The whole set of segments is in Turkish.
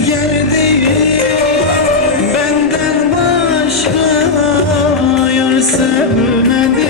rüzgar Benden başka yar sevmedi.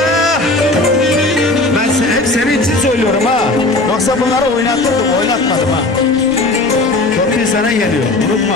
Yoksa bunları oynattırdım, oynatmadım ha. Torpil sana geliyor, unutma.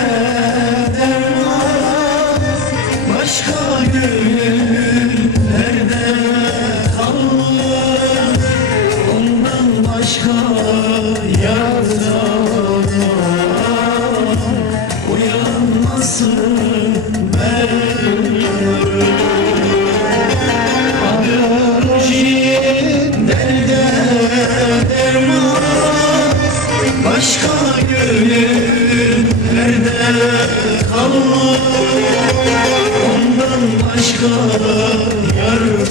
Ondan başka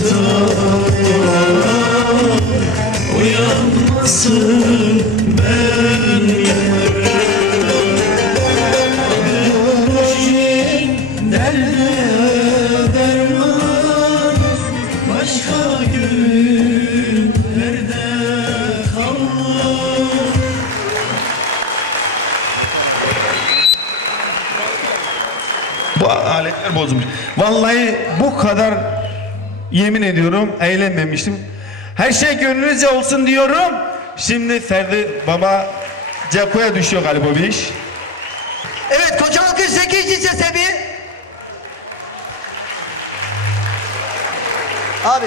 aletler bozulmuş. Vallahi bu kadar yemin ediyorum eğlenmemiştim. Her şey gönlünüzce olsun diyorum. Şimdi Ferdi Baba Ceko'ya düşüyor galiba bu iş. Evet koca alkış 8 cisse bir. Abi